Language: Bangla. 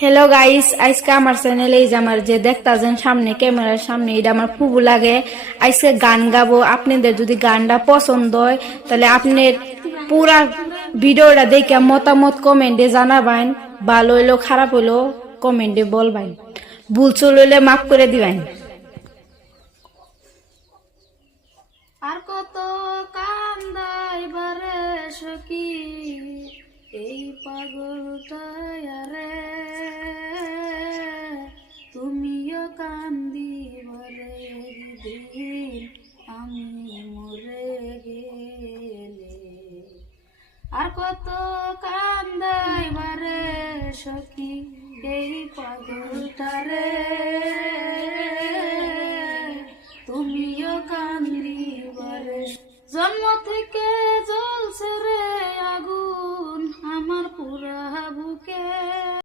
হ্যালো গাইস, আজকে আমার চ্যানেলে এই যে আমার যে দেখতাছেন সামনে ক্যামেরার সামনে, এটা আমার ফুবু লাগে। আজকে গান গাবো। আপনাদের যদি গানটা পছন্দ হয় তাহলে আপনি পুরা ভিডিওটা দেখে মতামত কমেন্টে জানাবেন। ভালো হইলো খারাপ হইলো কমেন্টে বলবেন, ভুল চুল হইলে মাফ করে দিবেন। আর কত কান্দাই বারে সখী এই পাগলটায় রে, তুমিও কান্দি বারে দিন আমি মরে গেলে। আর কত কান্দাই বারে সখী এই পাগলটারে, তুমিও কান্দি বারে। জন্ম থেকে